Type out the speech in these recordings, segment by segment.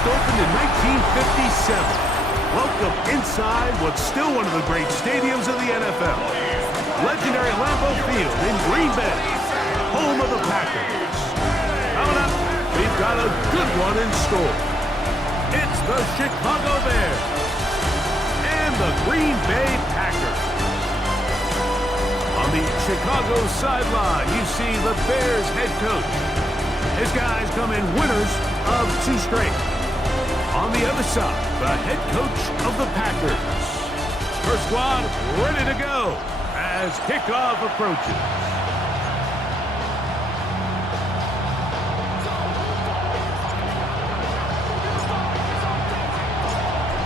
first opened in 1957. Welcome inside what's still one of the great stadiums of the NFL. Legendary Lambeau Field in Green Bay, home of the Packers. Coming up, we've got a good one in store. It's the Chicago Bears and the Green Bay Packers. On the Chicago sideline, you see the Bears head coach. His guys come in winners of 2 straight. On the other side, the head coach of the Packers. Her squad ready to go as kickoff approaches.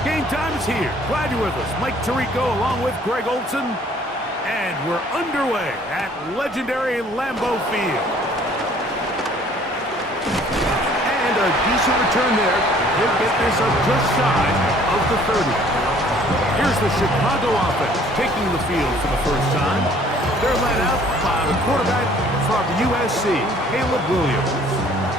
Game time is here. Glad you're with us. Mike Tirico along with Greg Olson. And we're underway at legendary Lambeau Field. And a decent return there. He'll get this up just shy of the 30. Here's the Chicago offense taking the field for the first time. They're led out by the quarterback from USC, Caleb Williams.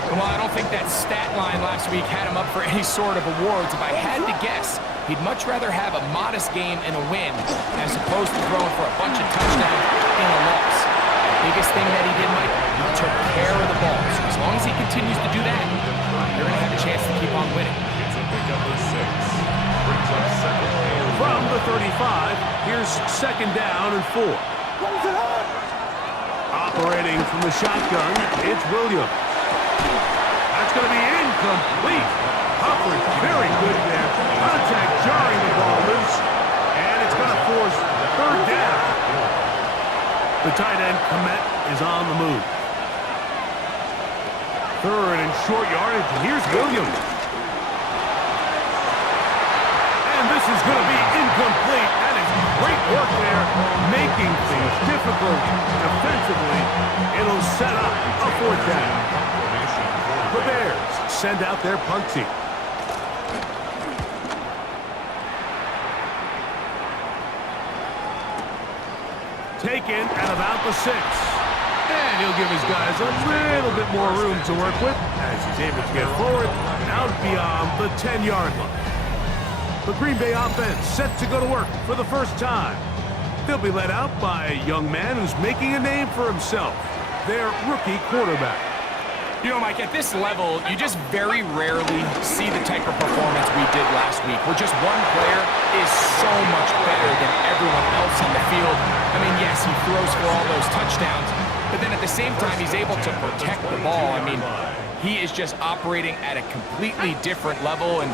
Well, I don't think that stat line last week had him up for any sort of awards. If I had to guess, he'd much rather have a modest game and a win as opposed to throwing for a bunch of touchdowns in a loss. The biggest thing that he did, Mike, he took care of the ball. So as long as he continues to do that, you're going to have a chance to keep on winning. It's a pick up of 6. Brings up second. From the 35, here's second down and 4. Operating from the shotgun, it's Williams. That's going to be incomplete. Coverage very good there. Contact jarring the ball loose. And it's going to force third down. The tight end, Komet, is on the move. Third and short yardage. Here's Williams. And this is going to be incomplete. That is great work there, making things difficult defensively. It'll set up a fourth down. The Bears send out their punt team. Taken at about the 6. And he'll give his guys a little bit more room to work with as he's able to get forward out beyond the 10-yard line. The Green Bay offense set to go to work for the first time. They'll be led out by a young man who's making a name for himself, their rookie quarterback. You know, Mike, at this level, you just very rarely see the type of performance we did last week, where just one player is so much better than everyone else on the field. I mean, yes, he throws for all those touchdowns, but then at the same time, he's able to protect the ball. I mean, he is just operating at a completely different level, and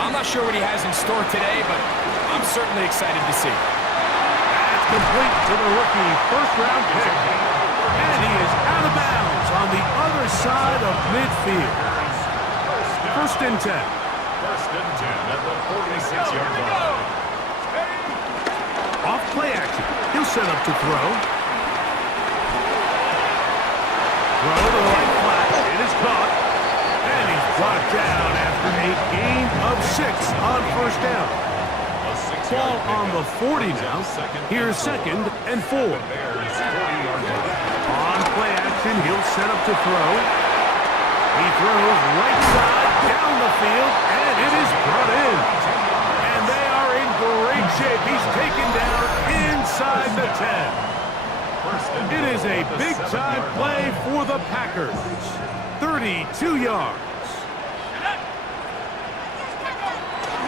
I'm not sure what he has in store today, but I'm certainly excited to see. That's complete to the rookie first-round pick. And he is out of bounds on the other side of midfield. First and 10. First and 10 at the 46-yard line. Off play action. He'll set up to throw. Throw to the right flat. It is caught. And he's brought down after a gain of 6 on first down. Ball on the 40 now. Here's second and 4. On play action, he'll set up to throw. He throws right side down the field, and it is brought in. And they are in great shape. He's taken down inside the 10. It is a big-time play for the Packers. 32 yards.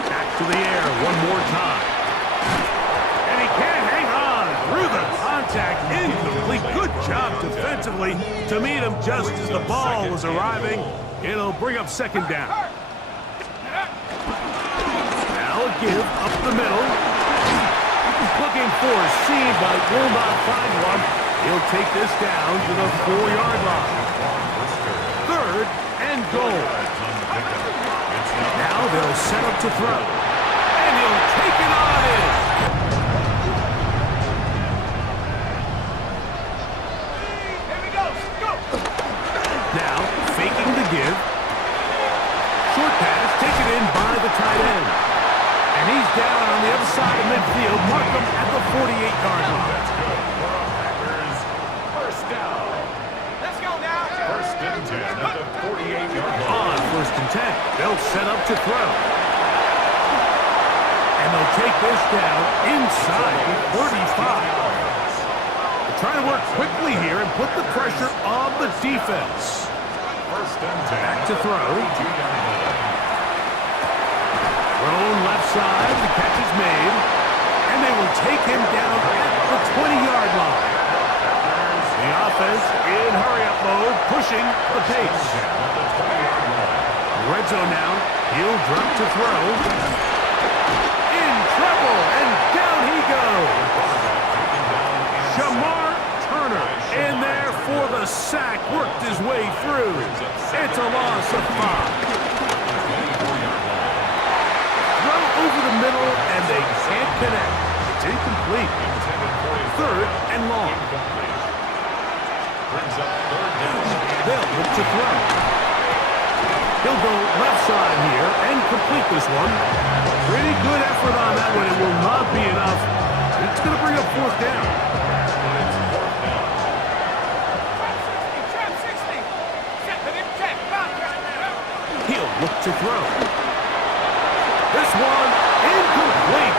Back to the air one more time. And he can't hang on through the contact. Incomplete. Good job defensively to meet him just as the ball was arriving. It'll bring up second down. Now a give up the middle. Looking for a seam, but will not find one. He'll take this down to the 4-yard line. Third and goal. Now they'll set up to throw. And he'll take it on in. Now, faking the give. Short pass taken in by the tight end. And he's down on the other side of midfield. Mark him at the 48-yard line. That's good for our Packers. First down. Let's go now. First and 10 at the 48-yard line. On first and 10. They'll set up to throw. And they'll take this down inside the 35. They're trying to work quickly here and put the pressure on the defense. First and 10. Back to throw. Thrown left side. The catch is made. And they will take him down at the 20-yard line. The offense in hurry-up mode, pushing the pace. Red zone now. He'll drop to throw. In trouble, and down he goes. Shamar Turner in there for the sack. Worked his way through. It's a loss of 5. Throw over the middle, and they can't connect. It's incomplete. Third and long. They'll look to throw. He'll go left side here and complete this one. Pretty good effort on that one. It will not be enough. It's going to bring up fourth down. He'll look to throw. This one incomplete.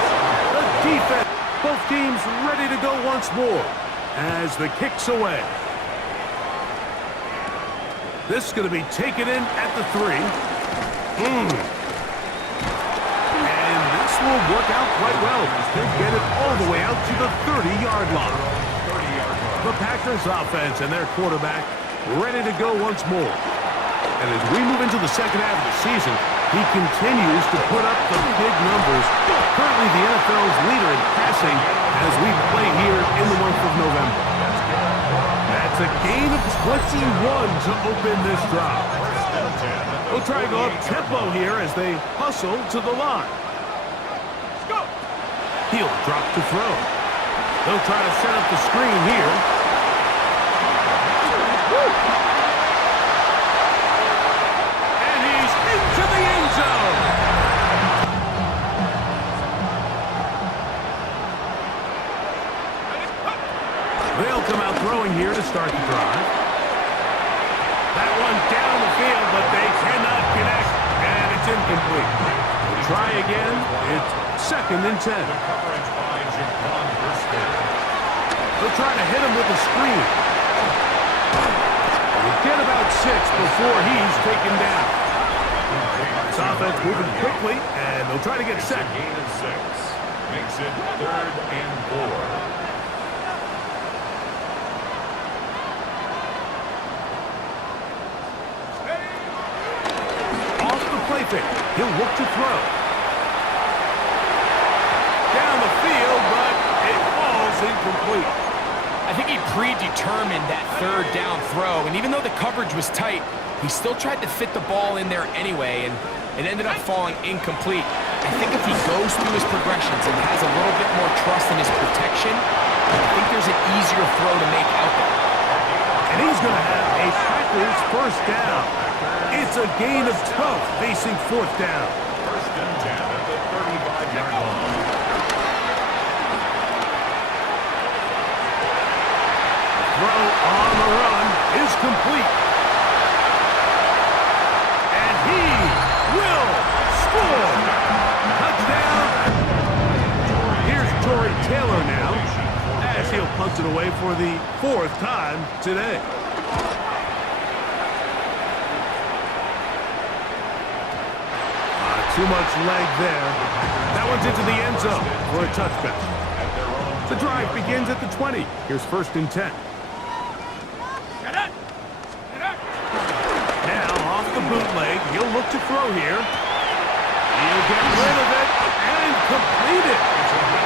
The defense. Both teams ready to go once more as the kick's away. This is going to be taken in at the 3. And this will work out quite well. They'll get it all the way out to the 30-yard line. The Packers offense and their quarterback ready to go once more. And as we move into the second half of the season, he continues to put up the big numbers. Currently the NFL's leader in passing as we play here in the month of November. That's a gain of 21 to open this drive. We'll try to go up tempo here as they hustle to the line. He'll drop to throw. They'll try to set up the screen here. And he's into the end zone. They'll come out throwing here to start the drive. That one down the field, but they cannot connect, and it's incomplete. We'll try again. It's second and 10. They'll try to hit him with a screen. We'll get about 6 before he's taken down. This offense moving quickly, and they'll try to get set. Gain of 6. Makes it 3rd and 4. He'll look to throw. Down the field, but it falls incomplete. I think he predetermined that third down throw, and even though the coverage was tight, he still tried to fit the ball in there anyway, and it ended up falling incomplete. I think if he goes through his progressions and has a little bit more trust in his protection, I think there's an easier throw to make out there. And he's going to have a Packers first down. It's a gain of 12 facing fourth down. First and 10 at the 35-yard line. Throw on the run is complete. And he will score. Touchdown. Here's Tory Taylor now as he'll punt it away for the 4th time today. Too much leg there. That one's into the end zone for a touchback. The drive begins at the 20. Here's first and 10. Now off the bootleg, he'll look to throw here. He'll get rid of it and complete it.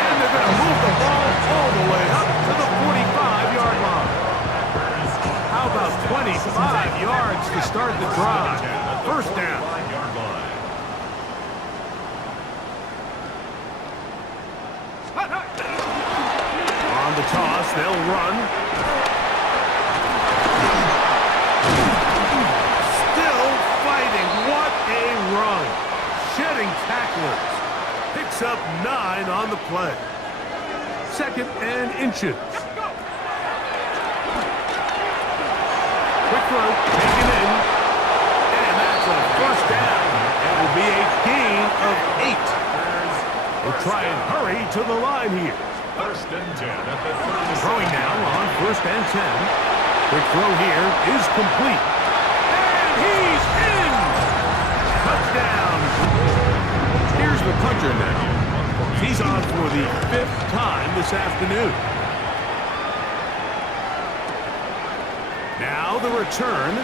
And they're going to move the ball all the way up to the 45-yard line. How about 25 yards to start the drive? First down. On the toss, they'll run. Still fighting. What a run. Shedding tacklers. Picks up 9 on the play. Second and inches. Quick throw, taken in. And that's a first down. It will be a gain of 8. We'll try and hurry to the line here. First and 10 at the 30. Throwing now on first and 10. Quick throw here is complete. And he's in! Touchdown! Here's the punter now. He's on for the 5th time this afternoon. Now the return.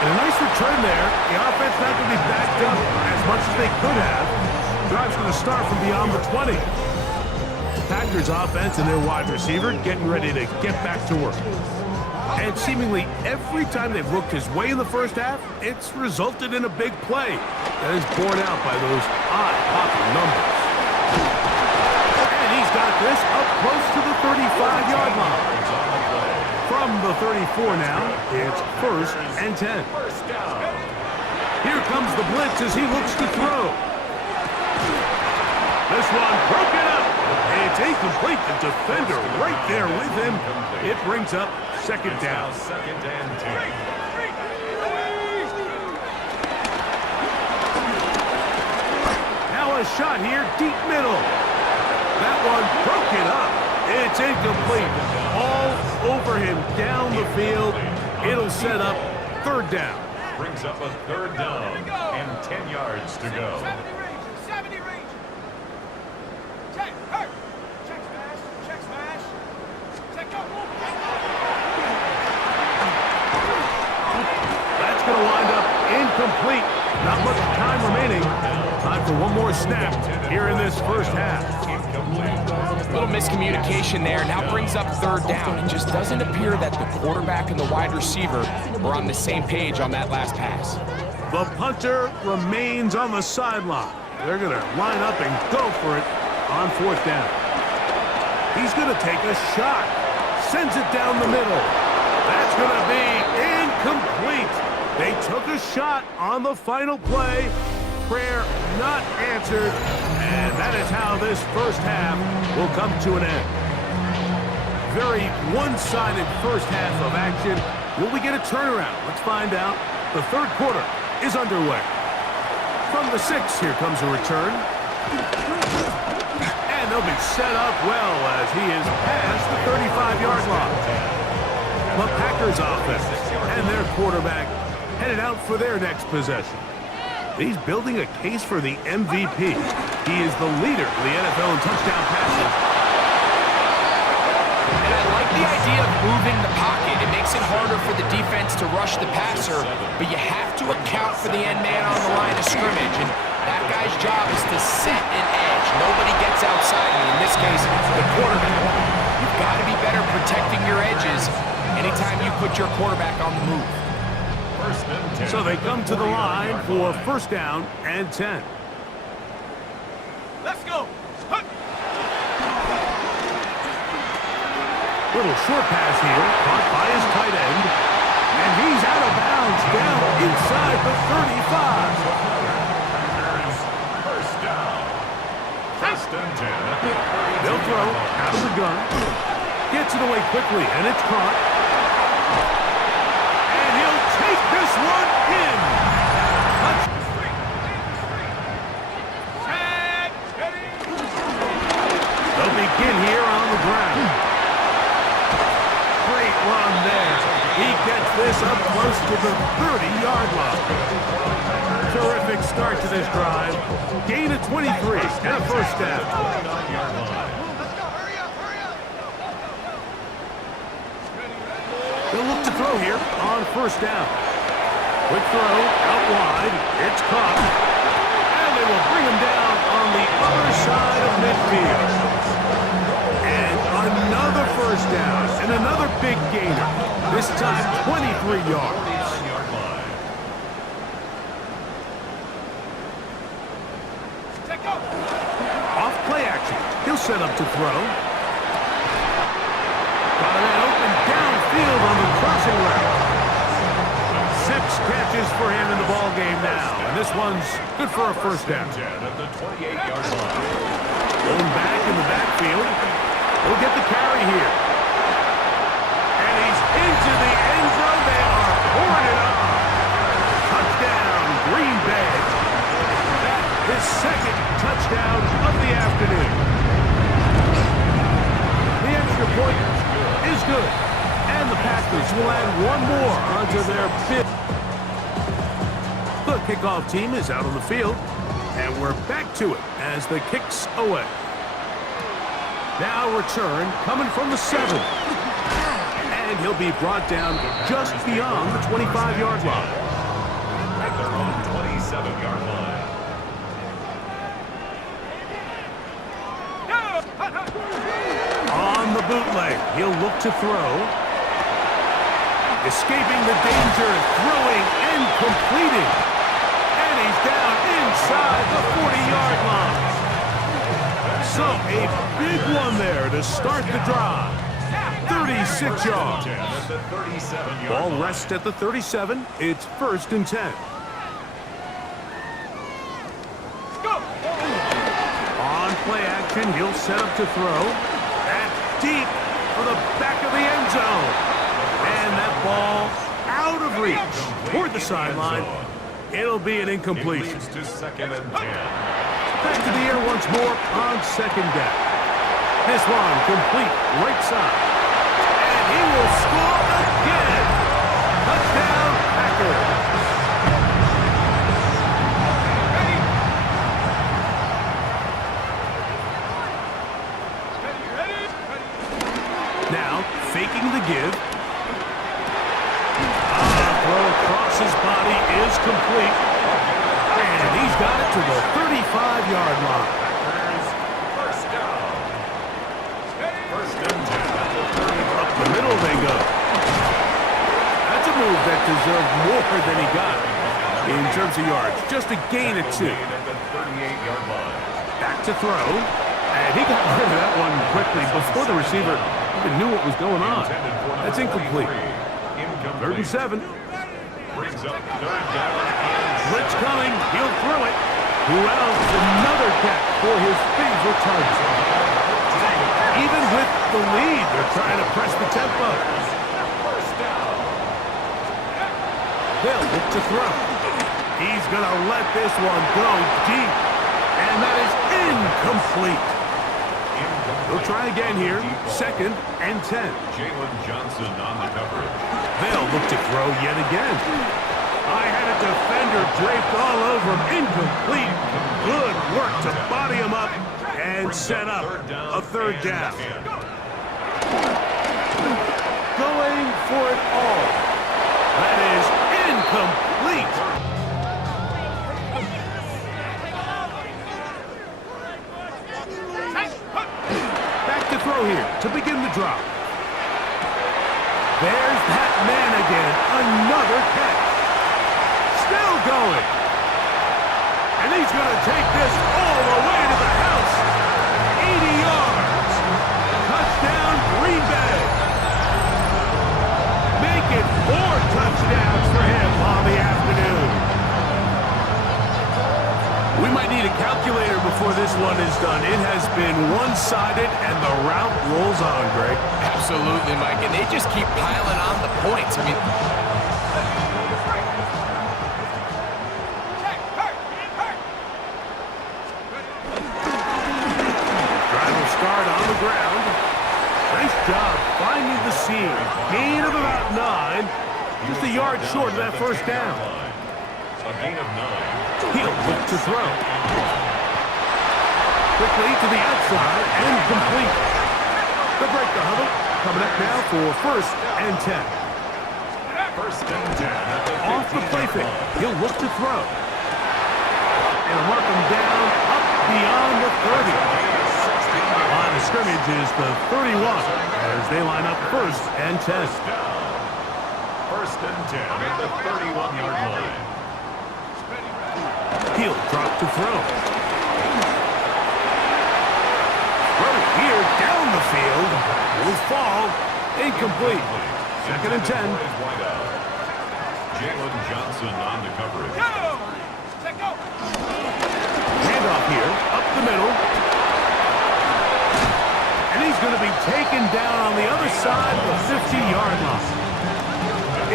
And a nice return there. The offense not going to be backed up as much as they could have. Drive's going to start from beyond the 20. Packers offense and their wide receiver getting ready to get back to work. And seemingly every time they've looked his way in the first half, it's resulted in a big play that is borne out by those eye-popping numbers. And he's got this up close to the 35-yard line. From the 34 now, it's first and 10. Here comes the blitz as he looks to throw. This one broken up. It's incomplete. The defender right there with him. It brings up second down. Second and 10. Now a shot here, deep middle. That one broken up. It's incomplete. All over him down the field. It'll set up third down. Brings up a third down and 10 yards to go. 70 range. Check, hurt. Check smash. Check go. That's going to wind up incomplete. Not much time remaining. Time for one more snap here in this first half. A little miscommunication there. Now brings up third down. It just doesn't appear that the quarterback and the wide receiver were on the same page on that last pass. The punter remains on the sideline. They're going to line up and go for it on fourth down. He's going to take a shot. Sends it down the middle. That's going to be incomplete. They took a shot on the final play. Prayer not answered. And that is how this first half will come to an end. Very one-sided first half of action. Will we get a turnaround? Let's find out. The third quarter is underway. From the 6, here comes a return. And they'll be set up well as he is past the 35-yard line. The Packers offense and their quarterback headed out for their next possession. He's building a case for the MVP. He is the leader of the NFL in touchdown passes. And I like the idea of moving the pocket. It makes it harder for the defense to rush the passer, but you have to account for the end man on the line of scrimmage. And that guy's job is to set an edge. Nobody gets outside him. In this case, the quarterback. You've got to be better protecting your edges anytime you put your quarterback on the move. So they come to the line for first down and 10. Let's go. Hup. Little short pass here, caught by his tight end. And he's out of bounds down inside the 35. First down. First and 10. They'll throw out of the gun. Gets it away quickly, and it's caught. And he'll take this one in. They'll begin here on the ground. Great run there. He gets this up close to the 30-yard line. Terrific start to this drive. Gain of 23 and a first down. They'll look to throw here on first down. Quick throw out wide. It's caught. And they will bring him down on the other side of midfield. And another first down and another big gainer. This time 23 yards. Off play action. He'll set up to throw. Got a man open downfield on the crossing route. 6 catches for him in the ball game now. And this one's good for a first down. At the 28-yard line. Going back in the backfield. He'll get the carry here. And he's into the end zone. They are pouring it on. Steelers will add one more onto their bid. The kickoff team is out on the field, and we're back to it as the kick's away. Now return coming from the 7. And he'll be brought down just beyond the 25-yard line. At their own 27-yard line. On the bootleg, he'll look to throw. Escaping the danger, throwing and completing. And he's down inside the 40-yard line. So a big one there to start the drive. 36 yards. Ball rests at the 37. It's 1st and 10. On play action, he'll set up to throw. That's deep for the back of the end zone. And that ball out of reach toward the sideline. It'll be an incompletion. To 2nd and 10. Back to the air once more on 2nd down. This one complete right side. And he will score again. Touchdown, Packers. Now, faking the give. Throw across his body is complete. And he's got it to the 35-yard line. First down. 1st and 10 at the 30. Up the middle they go. That's a move that deserved more than he got in terms of yards. Just a gain of 2. At the 38-yard line. Back to throw. And he got rid of that one quickly before the receiver even knew what was going on. That's incomplete. 3rd and 7. Brings up 3rd down and Blitz coming. He'll throw it. Who else? Another catch for his favorite target. Even with the lead, they're trying to press the tempo. First down. They'll look to throw. He's going to let this one go deep. And that is incomplete. They'll try again here. 2nd and 10. Jalen Johnson on the coverage. They'll look to throw yet again. I had a defender draped all over him. Incomplete. Good work to body him up and set up a 3rd down. Going for it all. That is incomplete. Back to throw here to begin the drop. There's that man again. Another catch. Still going. And he's going to take this all the way to the house. 80 yards. Touchdown, Green Bay. Make it 4 touchdowns for him on the afternoon. We might need a calculator before this one is done. It has been one-sided, and the route rolls on, Greg. Absolutely, Mike. And they just keep piling on the points. I mean, drive will start on the ground. Nice job finding the seam. Gain of about 9. Just a yard short of that 1st down. A gain of 9. He'll look to throw. Quickly to the outside and complete. The break the huddle. Coming up now for 1st and 10. 1st and 10 at the 15. Off the play fake. He'll look to throw. And mark him down up beyond the 30. Line of scrimmage is the 31 as they line up 1st and 10. 1st and 10 at the 31-yard line. He'll drop to throw. Throw here down the field. Will fall. Incomplete. 2nd and 10. Jalen Johnson on the coverage. Handoff here. Up the middle. And he's going to be taken down on the other side of the 50-yard line.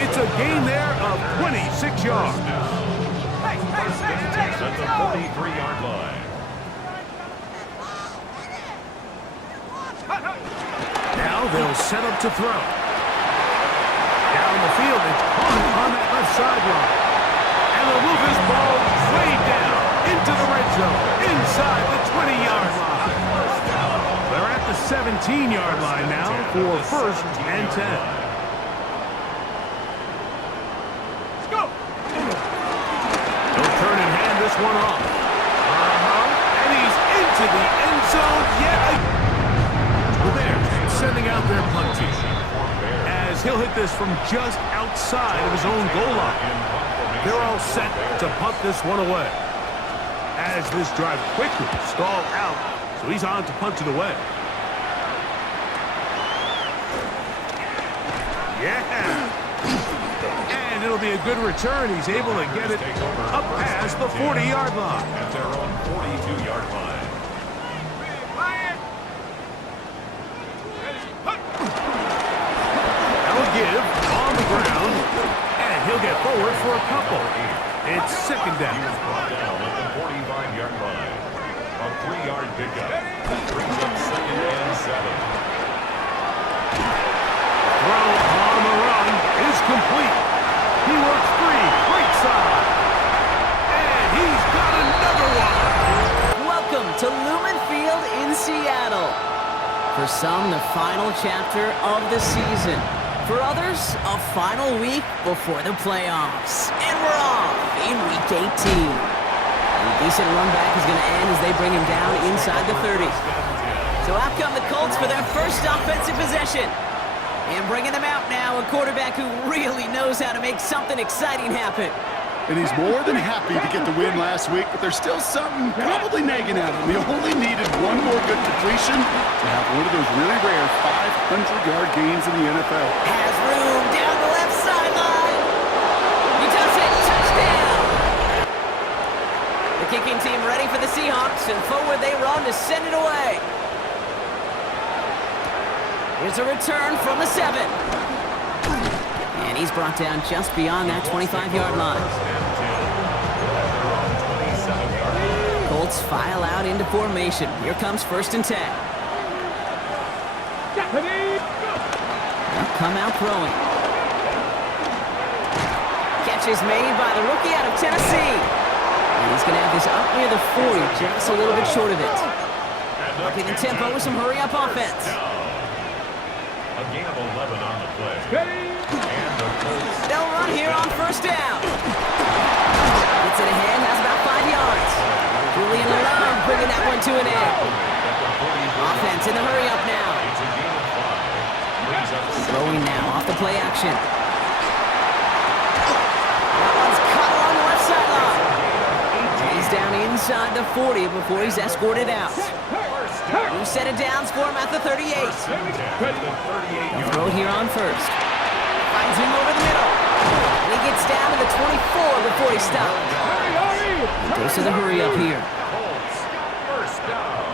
It's a gain there of 26 yards. At the 43-yard line. Now they'll set up to throw. sideline. And they'll move this ball way down into the red zone, inside the 20-yard line. They're at the 17-yard line now for 1st and 10. Let's go. He'll turn and hand this one off. And he's into the end zone yet again. The Bears sending out their punt team, as he'll hit this from just outside of his own goal line. They're all set to punt this one away, as this drive quickly stalled out, so he's on to punt it away. Yeah! And it'll be a good return. He's able to get it up past the 40-yard line. At their own 42-yard line. That'll give on the ground, and he'll get forward for a couple. It's second down. Brought down at the 45-yard line. A 3-yard pickup. Brings up 2nd and 7. Throw on the run is complete. He works free, right side. And he's got another one. Welcome to Lumen Field in Seattle. For some, the final chapter of the season. For others, a final week before the playoffs. And we're off in Week 18. A decent run back is going to end as they bring him down inside the 30. So out come the Colts for their first offensive possession. And bringing them out now, a quarterback who really knows how to make something exciting happen. And he's more than happy to get the win last week, but there's still something probably nagging at him. He only needed one more good completion to have one of those really rare 500-yard games in the NFL. Has room down the left sideline. He does it. Touchdown. The kicking team ready for the Seahawks, and forward they run to send it away. Here's a return from the 7. And he's brought down just beyond that 25-yard line. Colts file out into formation. Here comes 1st and 10. They'll come out throwing. Catch is made by the rookie out of Tennessee. And he's going to have this up near the 40, just a little bit short of it. Upping the tempo with some hurry-up offense. A gain of 11 on the play. And the Colts. They'll run here on 1st down. Gets it ahead, has about 5 yards. Julian Love bringing that one to an end. Offense in the hurry-up now. It's a gain of 5. Brings up Throwing now off the play action. That one's cut along the left sideline. He's down inside the 40 before he's escorted out. New set of downs for him at the 38. They'll throw here on 1st. Finds him over the middle. And he gets down to the 24 before he stops. He goes to the hurry up here. Colts. 1st down.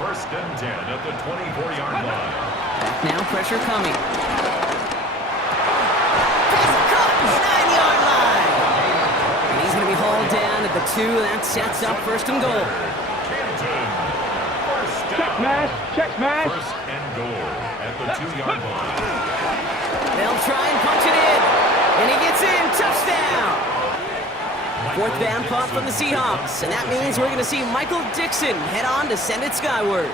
1st and 10 at the 24-yard line. Back now, pressure coming. Pass caught, 9-yard line. And he's going to be hauled down at the 2. That sets up 1st and goal. Check smash. 1st and goal at the 2-yard line. They'll try and punch it in. And he gets in. Touchdown. 4th down punt from the Seahawks. And that means we're going to see Michael Dixon head on to send it skyward.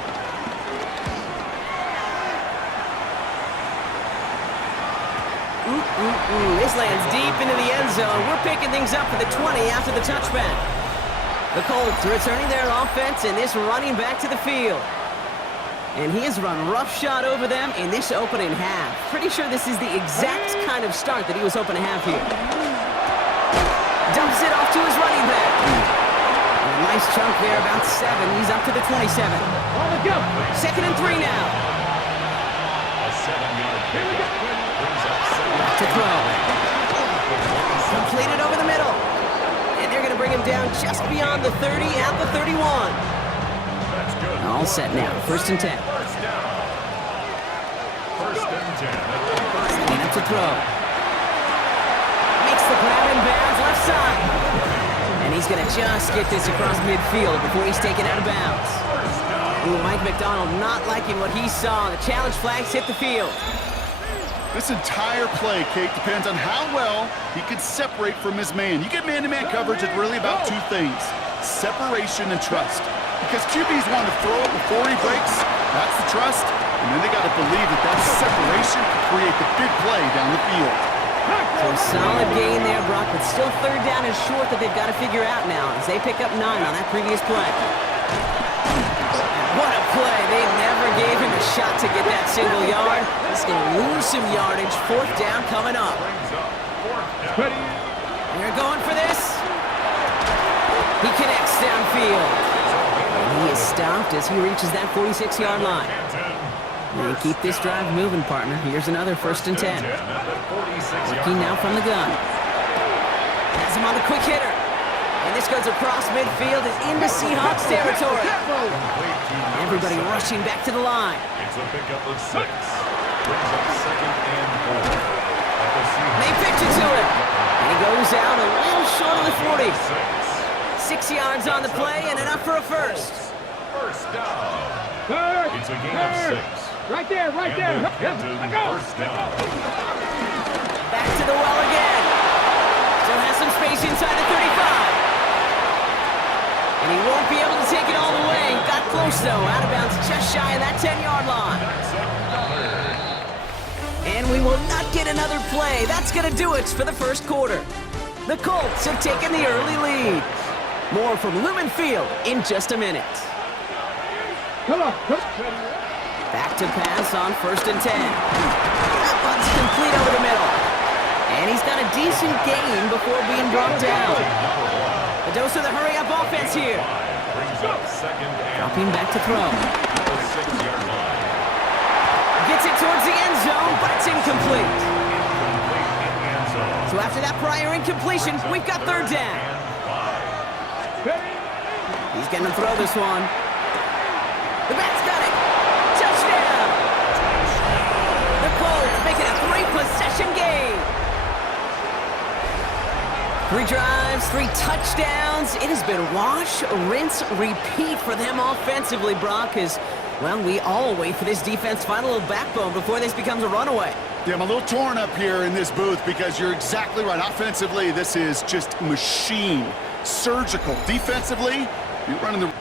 This lands deep into the end zone. We're picking things up for the 20 after the touchback. The Colts returning their offense and this running back to the field. And he has run roughshod over them in this opening half. Pretty sure this is the exact kind of start that he was hoping to have here. Dumps it off to his running back. And a nice chunk there, about 7. He's up to the 27. On the go. 2nd and 3 now. A 7-yard pickup. Brings up 7. Back to throw. Completed over the middle. And they're going to bring him down just beyond the 30 at the 31. That's good. All set now. 1st and 10. 1st down. 1st and 10 at the 30. Setting up to throw. Makes the grab in bounds left side. And he's going to just get this across midfield before he's taken out of bounds. Ooh, Mike McDonald not liking what he saw. The challenge flags hit the field. This entire play, Kate, depends on how well he can separate from his man. You get man-to-man coverage, it's really about two things, separation and trust. Because QBs want to throw it before he breaks, that's the trust, and then they got to believe that that separation can create the big play down the field. So a solid gain there, Brock, but still third down and short that they've got to figure out now as they pick up 9 on that previous play. What a play. They never gave him a shot to get that single yard. He's going to lose some yardage. Fourth down coming up. They're going for this. He connects downfield. And he is stopped as he reaches that 46-yard line. And keep this drive moving, partner. Here's another 1st and 10. Working now from the gun. Has him on the quick hitter. And this goes across midfield and into Seahawks territory. Everybody rushing back to the line. It's a pickup of 6. Brings up 2nd and 4. They picked it to him. And he goes out a little short of the 40. 6 yards on the play and enough for a first. First down. Third. It's a gain of 6. Right there, right there. And Yep, Hampton, go. first down. Back to the well again. Still has some space inside the 35. And he won't be able to take it all the way. Got close, though. Out of bounds just shy of that 10-yard line. And we will not get another play. That's going to do it for the first quarter. The Colts have taken the early lead. More from Lumen Field in just a minute. Come on. Back to pass on 1st and 10. That one's complete over the middle. And he's got a decent gain before being brought down. A dose of the hurry-up offense here. Brings up 2nd and Dropping back to throw. 6-yard line. Gets it towards the end zone, but it's incomplete. Incomplete in end zone. So after that prior incompletion, we've got 3rd down. He's going to throw this one. The back's got it. Touchdown! The Colts make it a 3-possession game. 3 drives, 3 touchdowns. It has been wash, rinse, repeat for them offensively, Brock, as, well, we all wait for this defense to find a little backbone before this becomes a runaway. Yeah, I'm a little torn up here in this booth because you're exactly right. Offensively, this is just machine. Surgical. Defensively, you're running the...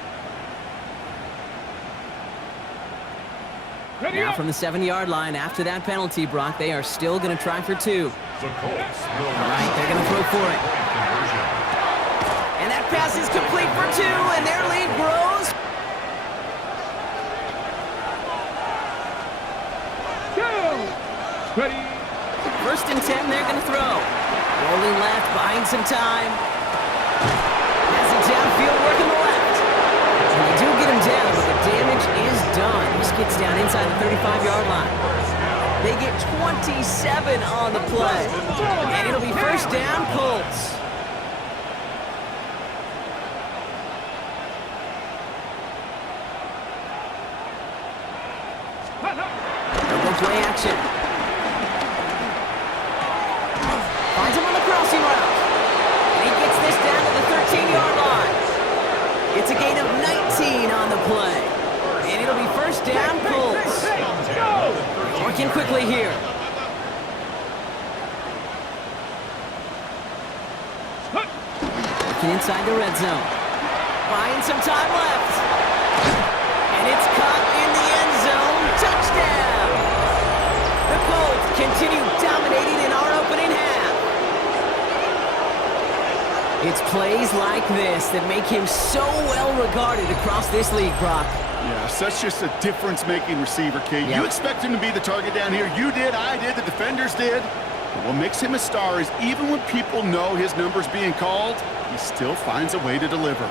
Now from the 7-yard line, after that penalty, Brock, they are still going to try for 2. The Colts will All right, they're going to throw for it. conversion. And that pass is complete for 2, and their lead grows. Go. Ready. 1st and 10, they're going to throw. Rolling left, buying some time. Has it downfield, working the left. And they do get him down, but the damage is done. This gets down inside the 35-yard line. They get 27 on the play. And it'll be 1st down, Colts. They'll go play action. Finds him on the crossing route. And he gets this down to the 13-yard line. It's a gain of 19 on the play. And it'll be 1st down, Colts. Working quickly here. Working inside the red zone. Buying some time left. And it's caught in the end zone. Touchdown! The Colts continue dominating in our opening half. It's plays like this that make him so well regarded across this league, Brock. Yeah, such just a difference-making receiver, Kate. Yep. You expect him to be the target down here. You did, I did, the defenders did. But what makes him a star is even when people know his number's being called, he still finds a way to deliver.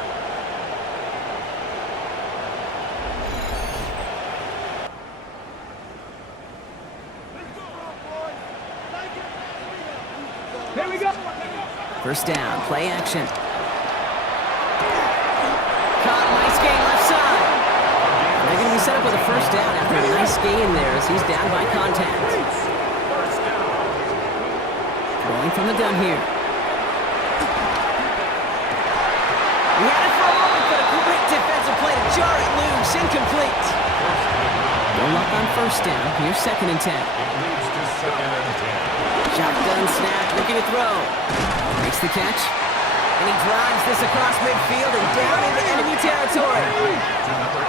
Here we go. 1st down, play action. Caught, nice gain left side. They're going to be set up with a 1st down after a nice gain there as he's down by contact. Throwing from the gun here. He had it for a moment, but a great defensive play to jar it loose. Incomplete. No luck on first down. Here's 2nd and 10. It leads to 2nd and 10. Shotgun snap, looking to throw. Makes the catch. And he drives this across midfield and down into enemy territory.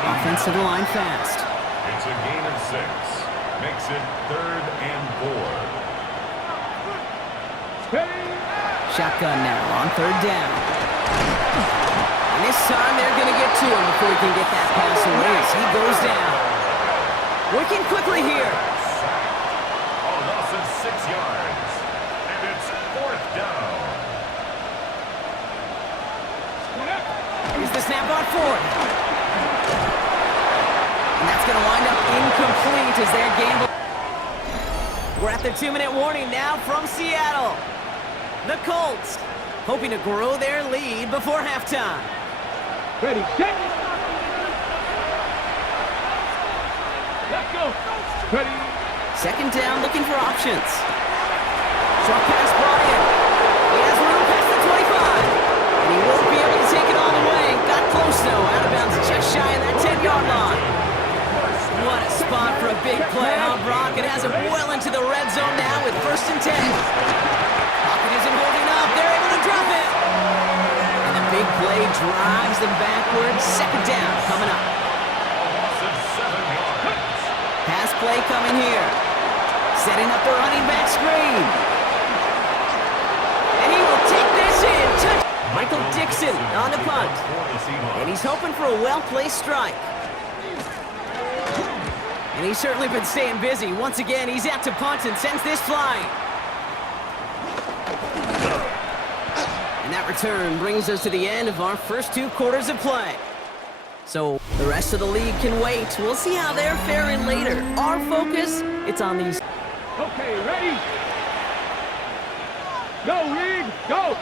Offense to the line fast. It's a gain of 6. Makes it 3rd and 4. Shotgun now on 3rd down. And this time they're going to get to him before he can get that pass away as he goes down. Working quickly here. A loss of 6 yards. And it's 4th down. Here's the snap on 4th. And that's going to wind up incomplete as they're gamble. We're at the 2-minute warning now from Seattle. The Colts hoping to grow their lead before halftime. Ready, set. Let's go. Ready. 2nd down, looking for options. Short pass brought in. He has room past the 25. And he won't be able to take it all the way. Got close though, out of bounds just shy of that 10-yard line. What a spot for a big play, huh, Brock? It has him well into the red zone now with 1st and 10. Pocket isn't holding up. They're able to drop it. And the big play drives them backwards. 2nd down coming up. Loss of 7 yards. Pass play coming here. Setting up the running back screen. And he will take this in. Touch. Michael Dixon on the punt. And he's hoping for a well-placed strike. And he's certainly been staying busy. Once again, he's out to punt and sends this flying. And that return brings us to the end of our first 2 quarters of play. So the rest of the league can wait. We'll see how they're faring later. Our focus, it's on these. Okay, ready. Go, Reed, go.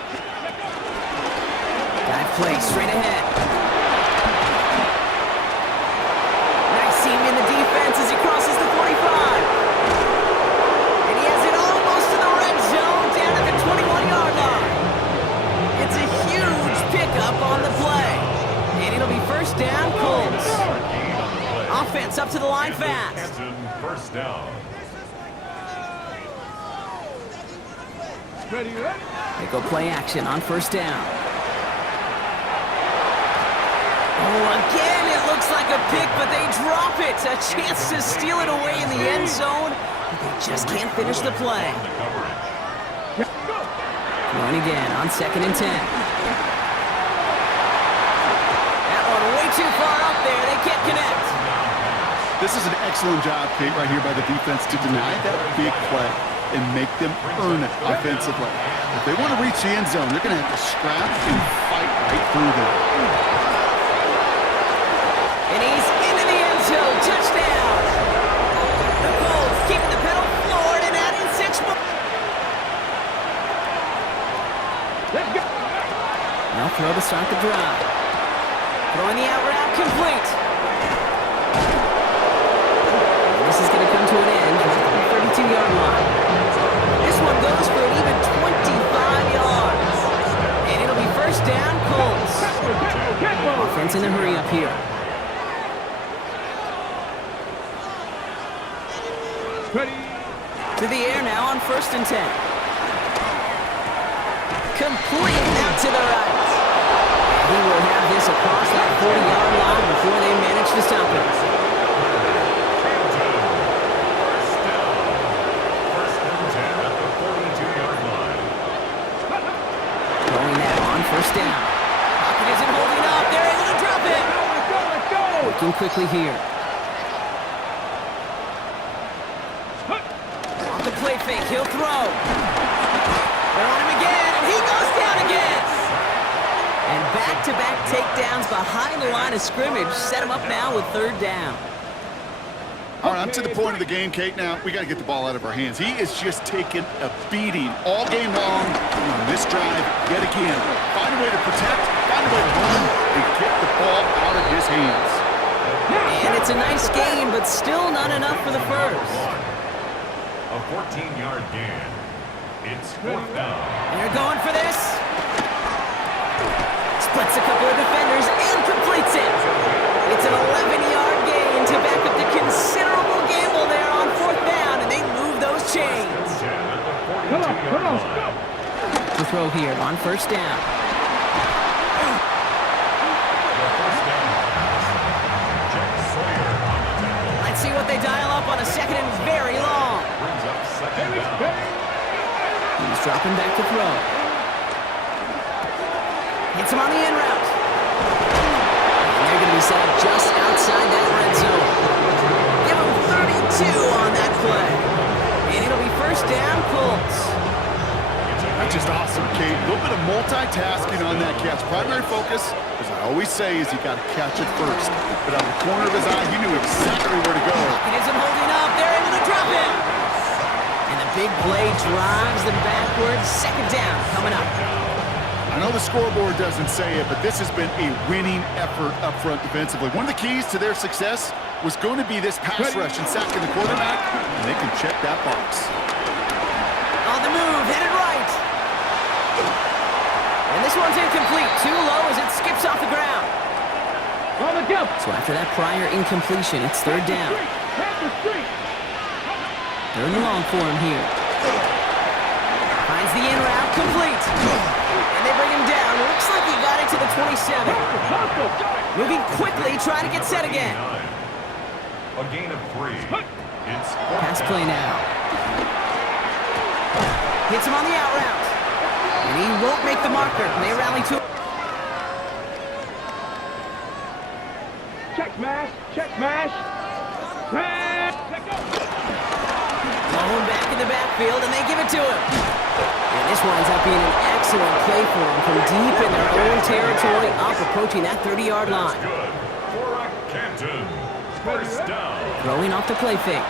Dive play straight ahead. Nice seam in the defense as he crosses the 45. And he has it almost to the red zone down at the 21-yard line. It's a huge pickup on the play. And it'll be 1st down, Colts. Offense up to the line fast. Hampton, 1st down. Ready, ready. They go play action on 1st down. Oh, again, it looks like a pick, but they drop it. A chance to steal it away in the end zone, but they just can't finish the play. The coverage. Going again on 2nd and 10. That one way too far up there. They can't connect. This is an excellent job, Kate, right here by the defense to deny that big play and make them earn it offensively. If they want to reach the end zone, they're going to have to scrap and fight right through them. And he's into the end zone. Touchdown. The Colts keeping the pedal floored and adding 6 more. Let's go. Now throw to start the drive. Throwing the out route complete. And this is going to come to an end at the 32-yard line. This one goes for an even 25 yards. And it'll be 1st down, Colts. Offense in a hurry up here. Ready. To the air now on 1st and 10. Complete out to the right. He will have this across that 40-yard line before they manage to stop it. First and 10 at the 42-yard line. Going now on 1st down. Pocket isn't holding up. They're able to drop it. Let's go, let's go. Working quickly here. On the play fake, he'll throw. They're on him again, and he goes down again. And back-to-back takedowns behind the line of scrimmage set him up now with 3rd down. All right, I'm to the point of the game, Kate. Now, we got to get the ball out of our hands. He is just taking a beating all game long on this drive yet again. Find a way to protect, find a way to run, and get the ball out of his hands. And it's a nice game, but still not enough for the first. A 14-yard gain. It's 4th down. And they're going for this. Splits a couple of defenders and completes it. It's an 11-yard gain to back up the considerable 20-yard Come on, line. go. To throw here on first down. The first down pass. Jack Sawyer on the tackle. Let's see what they dial up on a second and very long. Brings up second down. He's dropping back to throw. Hits him on the in route. And they're going to be set up just outside that red zone. Give him 32 on that play. And it'll be first down, Colts. That's just awesome, Kate. A little bit of multitasking on that catch. Primary focus, as I always say, is you got to catch it first. But out of the corner of his eye, he knew exactly where to go. It isn't holding up. They're able to drop it. And the big play drives them backwards. Second down coming up. I know the scoreboard doesn't say it, but this has been a winning effort up front defensively. One of the keys to their success was going to be this pass rush and sacking the quarterback, and they can check that box. On the move, headed right. And this one's incomplete. Too low as it skips off the ground. On the jump. So after that prior incompletion, it's third down. Head the street. Third and long for him here. Finds the in route, complete. And they bring him down. Looks like he got it to the 27. Moving quickly, trying to get set again. A gain of 3. It's Pass play now. Hits him on the out route. And he won't make the marker. They rally to him. Check smash. Check smash. Smash. Let go. Thrown back in the backfield, and they give it to him. And this winds up being an excellent play for him from deep in their own territory, up approaching that 30-yard line. good. For Canton. First down. Throwing off the play fake.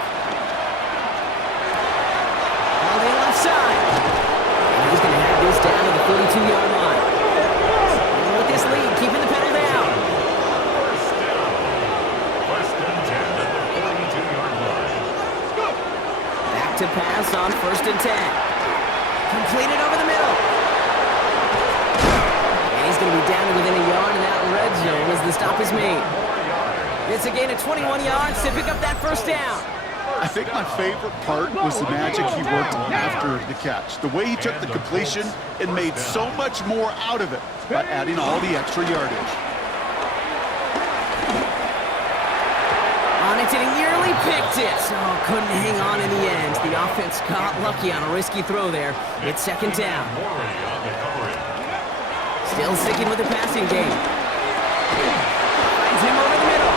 Held in left side. And he's going to have this down to the 42-yard line. And with this lead, keeping the pedal down. First down. First and 10 at the 42-yard line. Back to pass on first and 10. Completed over the middle. And he's going to be down to within a yard in that red zone as the stop is made. It's a gain of 21 yards to pick up that first down. I think my favorite part was the magic he worked after the catch. The way he took the completion and made so much more out of it by adding all the extra yardage. On it, and he nearly picked it. Oh, couldn't hang on in the end. The offense got lucky on a risky throw there. It's second down. Morey on the coverage. Still sticking with the passing game. Finds him over the middle.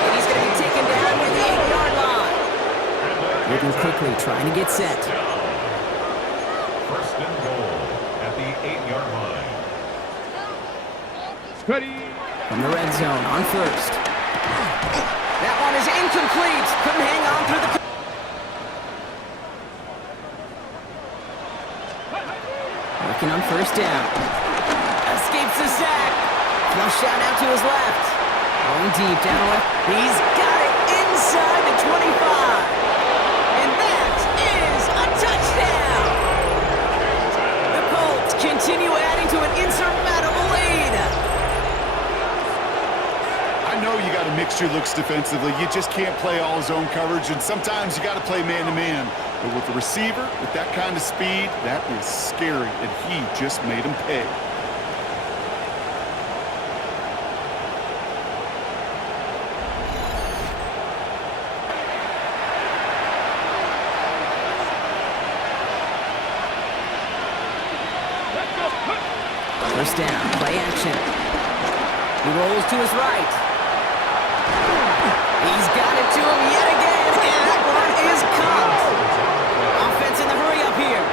And he's going to be taken down near the 8-yard line. Moving quickly, trying to get set. First and goal at the 8-yard line. Ready. From the red zone on first. That one is incomplete. Couldn't hang on through the... Working on first down. Escapes the sack. Flush out out to his left. Going deep down the left. He's got it inside the 25. And that is a touchdown. The Colts continue adding to an insurmountable lead. I know you got a mixture looks defensively. You just can't play all zone coverage, and sometimes you got to play man-to-man. But with the receiver, with that kind of speed, that is scary, and he just made him pay. First down, play action. He rolls to his right. He's got it to him yet again, and that one is caught. Offense in the hurry up here.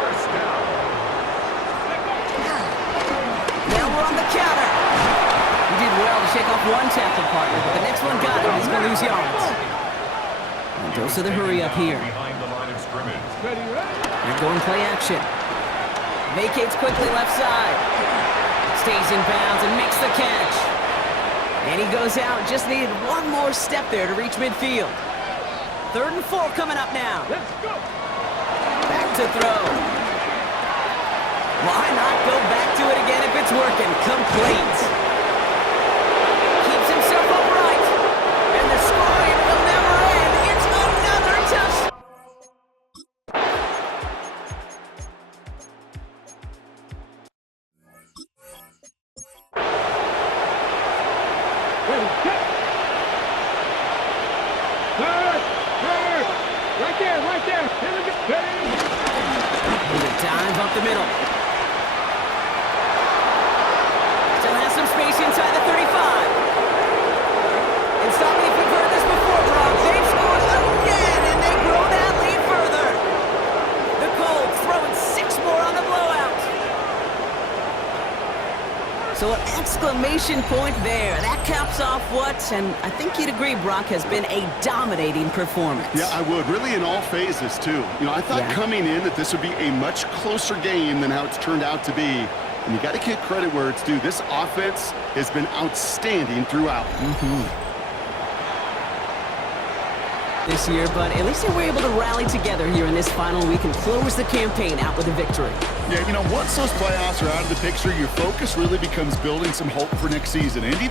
First down. Now we're on the counter. He did well to shake off one tackle partner, but the next one got him. He's going to lose yards. And goes to the hurry up here. Behind the line of scrimmage. Ready. They're going play action. Vacates quickly left side. Stays in bounds and makes the catch. And he goes out. Just needed one more step there to reach midfield. 3rd and 4 coming up now. Let's go. Back to throw. Why not go back to it again if it's working? Complete. Keeps himself upright. And the scoring will never end. It's another touchdown. up the middle. Still has some space inside the 35. And stop me if you've heard this before, Brock. They've scored again, and they grow that lead further. The Colts throwing 6 more on the blowout. So an exclamation point there. That caps off what, and I think you'd agree, Brock, has been a dominating performance. Yeah, I would. Really in all phases, too. You know, I thought coming in that this would be a much closer game than how it's turned out to be. And you got to give credit where it's due. This offense has been outstanding throughout. This year, but at least they were able to rally together here in this final week and close the campaign out with a victory. Yeah, you know, once those playoffs are out of the picture, your focus really becomes building some hope for next season. Indy